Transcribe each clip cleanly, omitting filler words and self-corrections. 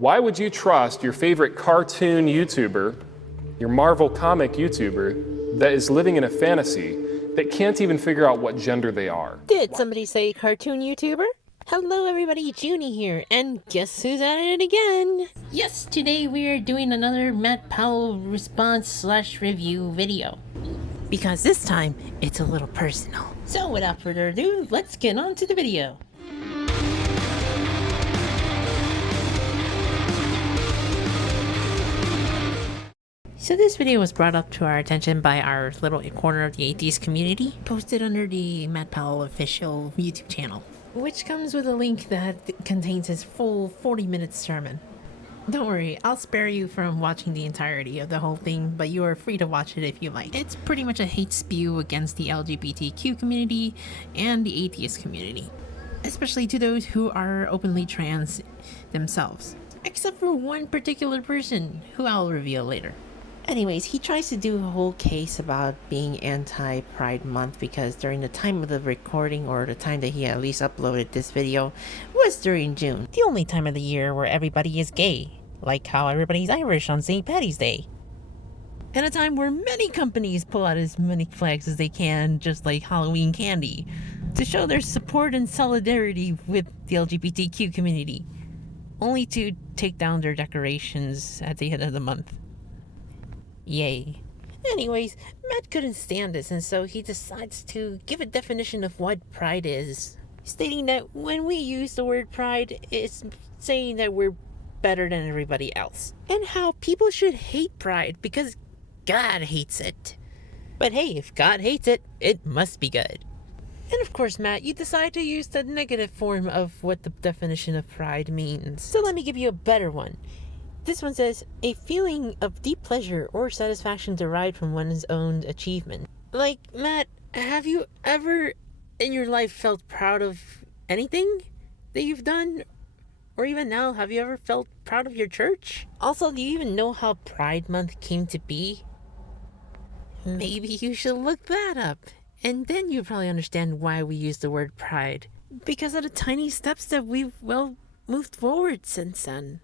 Why would you trust your favorite cartoon YouTuber, your Marvel comic YouTuber, that is living in a fantasy that can't even figure out what gender they are? Did somebody say cartoon YouTuber? Hello everybody, Junie here, and guess who's at it again? Yes, today we are doing another Matt Powell response/review video. Because this time, it's a little personal. So without further ado, let's get on to the video. So this video was brought up to our attention by our little corner of the atheist community, posted under the Matt Powell official YouTube channel, which comes with a link that contains his full 40-minute sermon. Don't worry, I'll spare you from watching the entirety of the whole thing, but you are free to watch it if you like. It's pretty much a hate spew against the LGBTQ community and the atheist community, especially to those who are openly trans themselves, except for one particular person who I'll reveal later. Anyways, he tries to do a whole case about being anti-Pride Month because during the time of the recording, or the time that he at least uploaded this video, was during June. The only time of the year where everybody is gay, like how everybody's Irish on St. Paddy's Day. And a time where many companies pull out as many flags as they can, just like Halloween candy, to show their support and solidarity with the LGBTQ community, only to take down their decorations at the end of the month. Yay. Anyways, Matt couldn't stand this, and so he decides to give a definition of what pride is, stating that when we use the word pride, it's saying that we're better than everybody else, and how people should hate pride because God hates it. But hey, if God hates it, it must be good. And of course, Matt, you decide to use the negative form of what the definition of pride means. So let me give you a better one. This one says, a feeling of deep pleasure or satisfaction derived from one's own achievement. Like, Matt, have you ever in your life felt proud of anything that you've done? Or even now, have you ever felt proud of your church? Also, do you even know how Pride Month came to be? Maybe you should look that up. And then you probably understand why we use the word pride. Because of the tiny steps that we've, moved forward since then.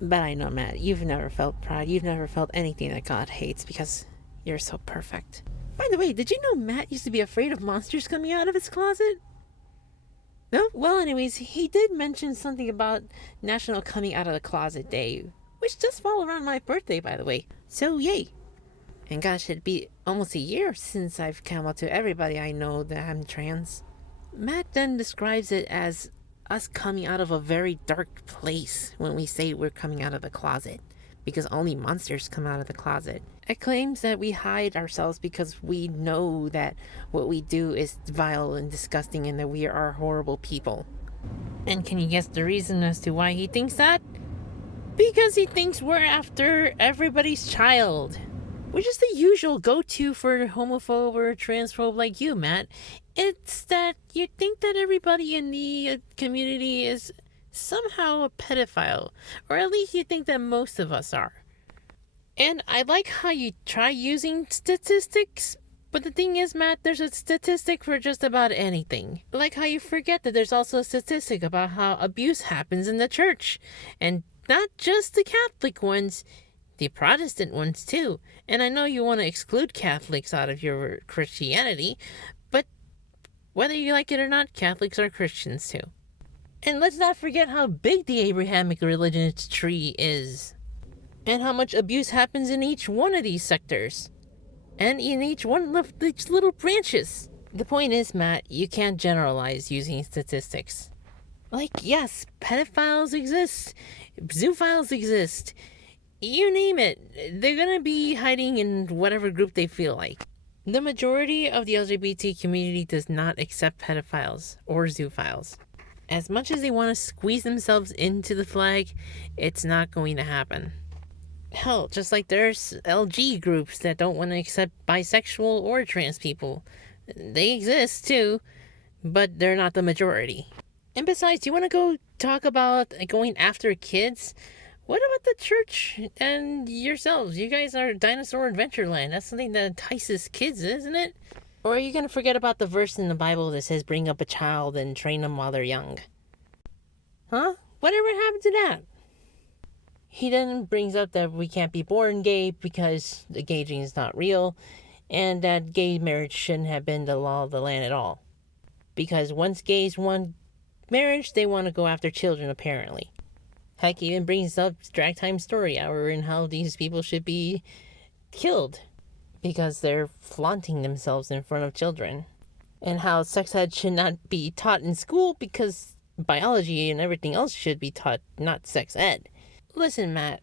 But I know, Matt, you've never felt pride. You've never felt anything that God hates because you're so perfect. By the way, did you know Matt used to be afraid of monsters coming out of his closet? No? Well, anyways, he did mention something about National Coming Out of the Closet Day, which just fell around my birthday, by the way. So, yay. And gosh, it'd be almost a year since I've come out to everybody I know that I'm trans. Matt then describes it as us coming out of a very dark place when we say we're coming out of the closet, because only monsters come out of the closet. It claims that we hide ourselves because we know that what we do is vile and disgusting and that we are horrible people. And can you guess the reason as to why he thinks that? Because he thinks we're after everybody's child, which is the usual go-to for a homophobe or a transphobe like you, Matt. It's that you think that everybody in the community is somehow a pedophile, or at least you think that most of us are. And I like how you try using statistics, but the thing is, Matt, there's a statistic for just about anything. Like how you forget that there's also a statistic about how abuse happens in the church, and not just the Catholic ones, the Protestant ones too. And I know you want to exclude Catholics out of your Christianity, but whether you like it or not, Catholics are Christians too. And let's not forget how big the Abrahamic religion's tree is, and how much abuse happens in each one of these sectors, and in each one of these little branches. The point is, Matt, you can't generalize using statistics. Like, yes, pedophiles exist, zoophiles exist, you name it, they're gonna be hiding in whatever group they feel like. The majority of the LGBT community does not accept pedophiles or zoophiles. As much as they want to squeeze themselves into the flag, it's not going to happen. Hell, just like there's LG groups that don't want to accept bisexual or trans people. They exist too, but they're not the majority. And besides, you want to go talk about going after kids? What about the church and yourselves? You guys are Dinosaur Adventureland. That's something that entices kids, isn't it? Or are you going to forget about the verse in the Bible that says bring up a child and train them while they're young? Huh? Whatever happened to that? He then brings up that we can't be born gay because the gay gene is not real, and that gay marriage shouldn't have been the law of the land at all. Because once gays want marriage, they want to go after children, apparently. Heck, even brings up drag time story hour and how these people should be killed because they're flaunting themselves in front of children. And how sex ed should not be taught in school because biology and everything else should be taught, not sex ed. Listen, Matt,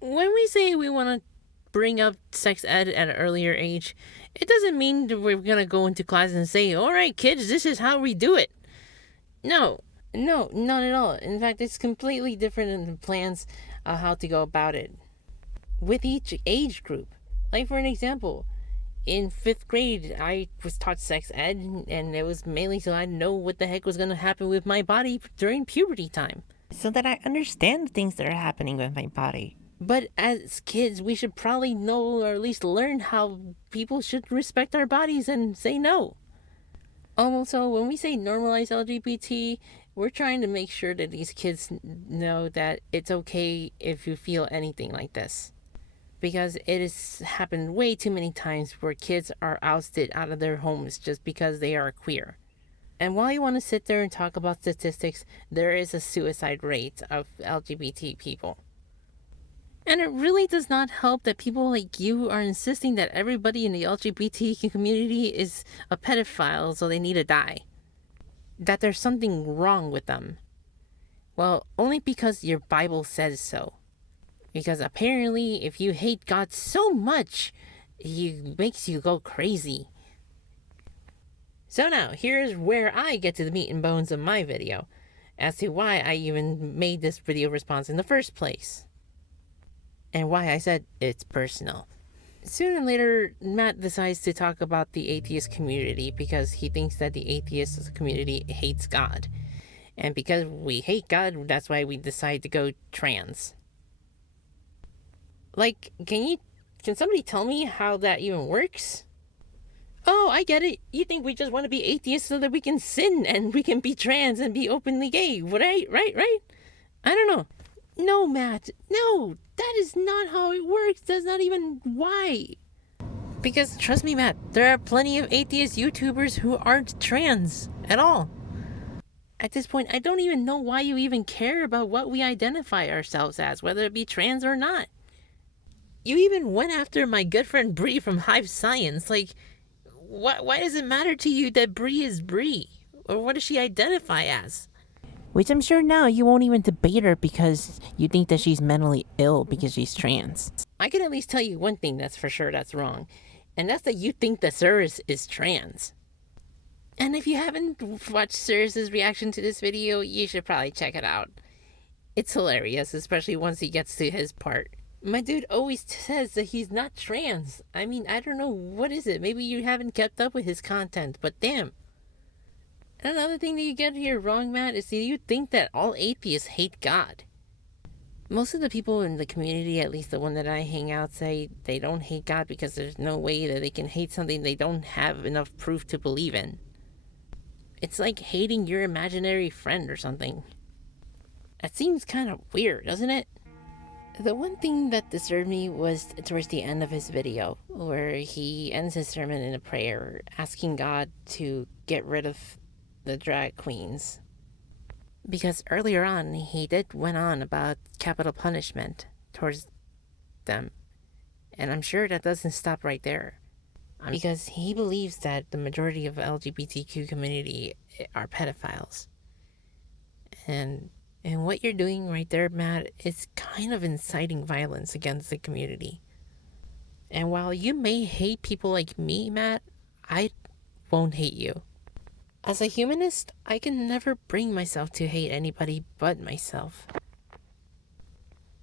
when we say we want to bring up sex ed at an earlier age, it doesn't mean that we're going to go into class and say, all right, kids, this is how we do it. No, not at all. In fact, it's completely different in the plans of how to go about it with each age group. Like, for an example, in 5th grade, I was taught sex ed, and it was mainly so I'd know what the heck was going to happen with my body during puberty time. So that I understand the things that are happening with my body. But as kids, we should probably know, or at least learn, how people should respect our bodies and say no. Also, when we say normalize LGBT, we're trying to make sure that these kids know that it's okay if you feel anything like this. Because it has happened way too many times where kids are ousted out of their homes just because they are queer. And while you want to sit there and talk about statistics, there is a suicide rate of LGBT people. And it really does not help that people like you are insisting that everybody in the LGBT community is a pedophile, so they need to die. That there's something wrong with them. Well, only because your Bible says so. Because apparently, if you hate God so much, he makes you go crazy. So now, here's where I get to the meat and bones of my video, as to why I even made this video response in the first place. And why I said it's personal. Sooner or later, Matt decides to talk about the atheist community because he thinks that the atheist community hates God. And because we hate God, that's why we decide to go trans. Like, can somebody tell me how that even works? Oh, I get it. You think we just want to be atheists so that we can sin and we can be trans and be openly gay, right? I don't know. No, Matt. No, that is not how it works. That's not even why. Because, trust me, Matt, there are plenty of atheist YouTubers who aren't trans at all. At this point, I don't even know why you even care about what we identify ourselves as, whether it be trans or not. You even went after my good friend Bree from Hive Science. Like, why does it matter to you that Bree is Bree? Or what does she identify as? Which I'm sure now you won't even debate her because you think that she's mentally ill because she's trans. I can at least tell you one thing that's for sure that's wrong. And that's that you think that Cyrus is trans. And if you haven't watched Cyrus's reaction to this video, you should probably check it out. It's hilarious, especially once he gets to his part. My dude always says that he's not trans. I mean, I don't know, what is it? Maybe you haven't kept up with his content, but damn. Another thing that you get here wrong, Matt, is that you think that all atheists hate God. Most of the people in the community, at least the one that I hang out, say they don't hate God because there's no way that they can hate something they don't have enough proof to believe in. It's like hating your imaginary friend or something. That seems kind of weird, doesn't it? The one thing that disturbed me was towards the end of his video, where he ends his sermon in a prayer, asking God to get rid of the drag queens. Because earlier on, he went on about capital punishment towards them. And I'm sure that doesn't stop right there. Because he believes that the majority of LGBTQ community are pedophiles. And what you're doing right there, Matt, is kind of inciting violence against the community. And while you may hate people like me, Matt, I won't hate you. As a humanist, I can never bring myself to hate anybody but myself.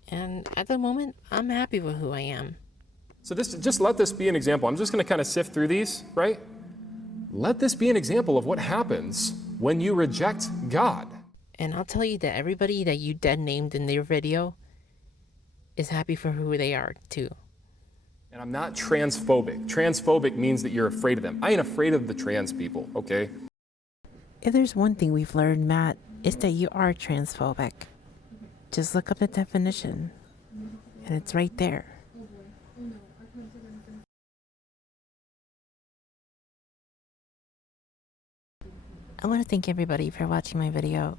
And at the moment, I'm happy with who I am. So just let this be an example. I'm just going to kind of sift through these, right? Let this be an example of what happens when you reject God. And I'll tell you that everybody that you dead named in their video is happy for who they are, too. And I'm not transphobic. Transphobic means that you're afraid of them. I ain't afraid of the trans people, okay? If there's one thing we've learned, Matt, it's that you are transphobic. Just look up the definition. And it's right there. I want to thank everybody for watching my video.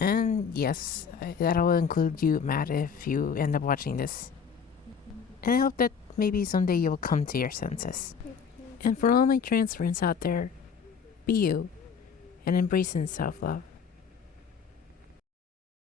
And yes, that'll include you, Matt, if you end up watching this. And I hope that maybe someday you'll come to your senses. And for all my trans friends out there, be you and embrace self-love.